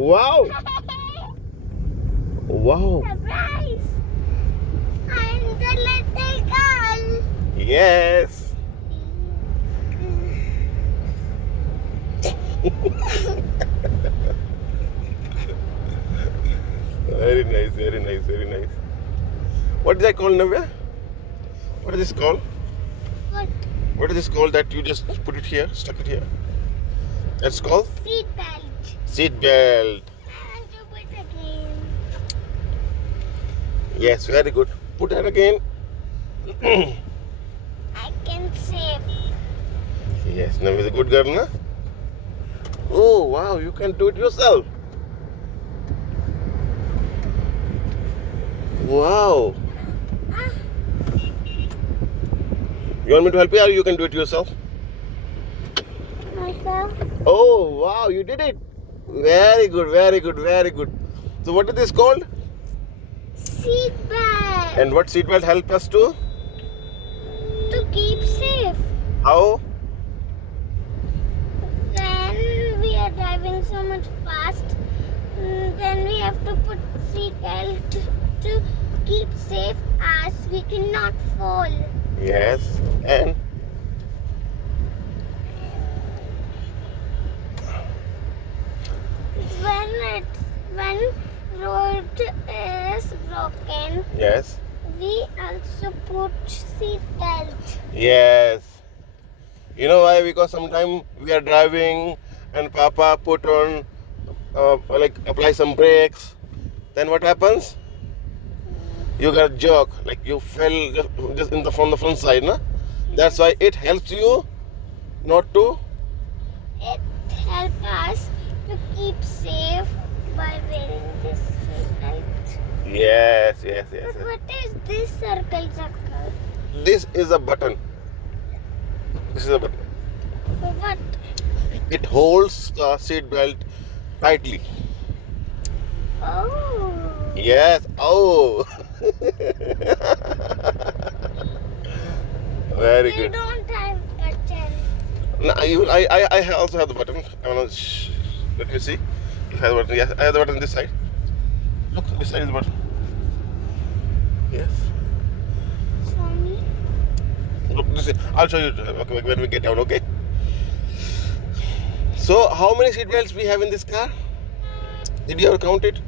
Wow! Wow! Surprise! I'm the little girl. Yes! Very nice, very nice, very nice. What is that called, Navya? What is this called? What? What is this called that you just put it here, stuck it here? That's called Seat belt. seat belt. I want to put again. Yes, very good. Put that again. I can save. Yes, Navya is a good girl, na? Oh, wow, you can do it yourself. Wow. Ah, You want me to help you or you can do it yourself? myself. Oh, wow, you did it. Very good, very good, very good. So what is this called? Seat belt. And what seatbelt help us to? To keep safe. How? When we are driving so much fast, then we have to put seat belt to keep safe as we cannot fall. Yes. And? When road is broken, Yes. we also put seat belt. Yes. You know why? Because sometimes we are driving and Papa put on, apply some brakes. Then what happens? You got jerk, like you fell just from the front side, na? That's why it helps you not to. It helps us to keep safe by wearing this seat belt. Yes, yes, yes. But yes. what is this circle? This is a button. This is a button. For what? It holds the seat belt tightly. Oh. Yes. Oh. Very You good. don't have button. No, I also have the button. Let me see. If I have the button. Yes, I have the button this side. Look, this side is the button. Yes. Show me. Look, this is, I'll show you okay, when we get down, okay? So, how many seat belts we have in this car? Did you ever count it?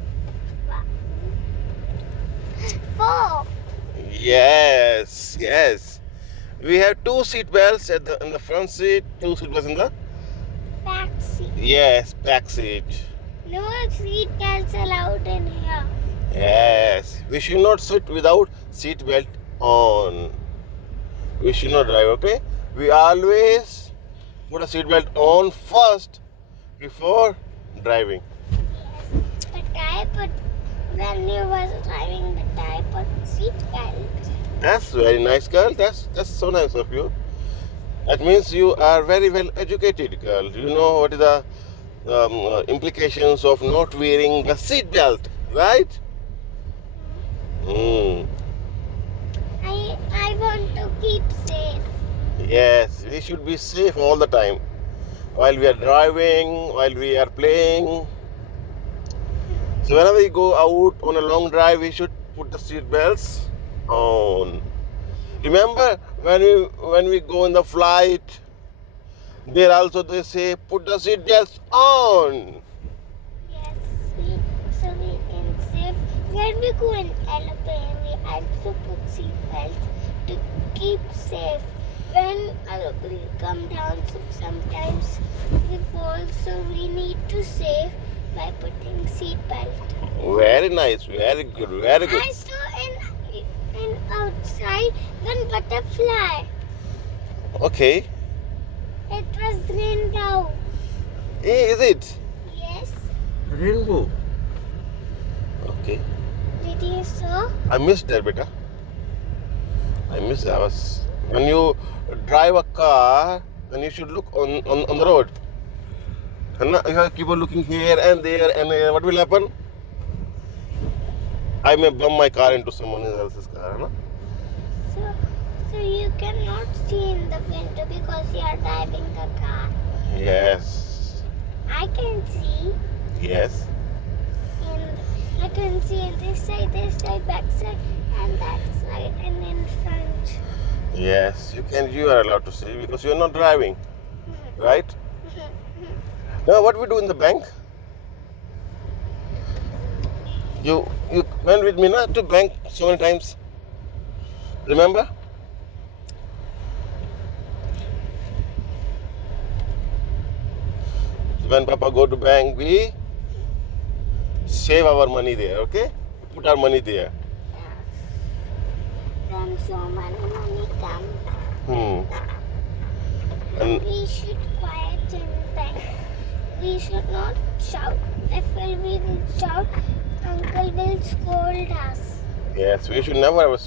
4. Yes, yes. We have 2 seat belts in the front seat, 2 seat belts in the Back seat. yes back seat. No seat belts allowed in here. Yes, we should not sit without seat belt on. We should not drive, okay? We always put a seat belt on first before driving. Yes. But I put, when you was driving, but I put seat belt. That's very nice, girl. That's so nice of you. That means you are very well educated, girl. You know what is the implications of not wearing the seat belt, right? Mm. I want to keep safe. Yes, we should be safe all the time. While we are driving, while we are playing. So whenever we go out on a long drive, we should put the seat belts on. Remember when we go in the flight, there also they say put the seat belts on. Yes, so we can save. When we go in aeroplane, we also put seat belts to keep safe. When aeroplane come down, so sometimes we fall, so we need to save by putting seat belt. Very nice, very good, very good. I saw in outside one butterfly. Okay. It was rainbow. Hey, is it? Yes. Rainbow. Okay. Did you saw? I missed that, beta. I was when you drive a car, then you should look on the road. And you have to keep on looking here and there, and what will happen? I may bump my car into someone else's car, no? So you cannot see in the window because you are driving the car. Yes. I can see. Yes. can see this side, back side, and that side, and in front. Yes, you can. You are allowed to see because you are not driving, right? Now, what we do in the bank? You went with me na, to bank so many times. Remember? When Papa go to bank, we save our money there. Okay? Put our money there. Then so many money come. And We should quiet in bank. We should not shout. If we will shout, Uncle will scold us. yes, we should never ever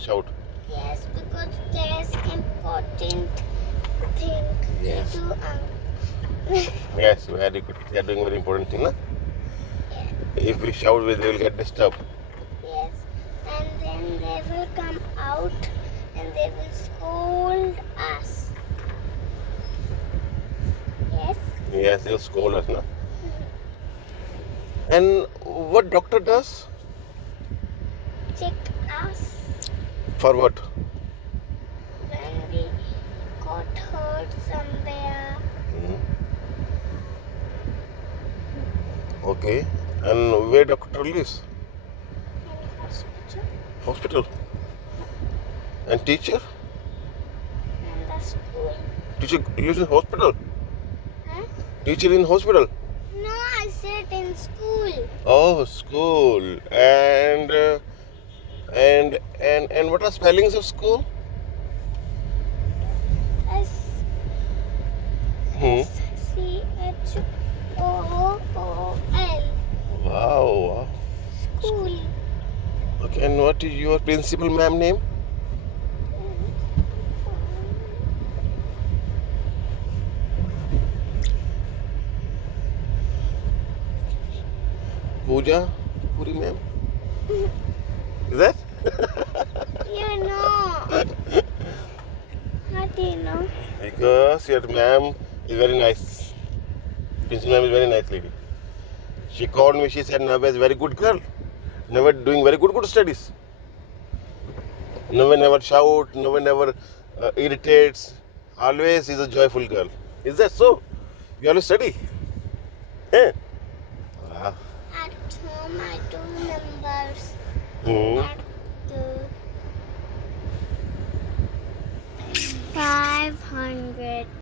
shout. Yes, because there's important thing Yes. to do. Yes, very good. They are doing very important thing, na? If we shout, they will get disturbed. Yes, and then they will come out and they will scold us. Yes. Yes, they'll scold us, na? And what doctor does? Check us For what? when we got hurt somewhere. Okay. And where doctor lives? In hospital. Hospital. And teacher? And the school. Teacher lives in hospital. Huh? Teacher in hospital. No, I said in school. Oh, school. And what are spellings of school? S Hmm. C H O O L. Wow. School. Okay. And what is your principal ma'am name? Pooja? Puri ma'am? Is that? You know. How do you know? Because your ma'am is very nice. Principal ma'am is very nice lady. She called me. She said, Navya is a very good girl. Never doing very good studies. Never shout. Never irritates. Always is a joyful girl. Is that so? You always study? Eh? Wow. At home, I do numbers. Hmm. At the 500.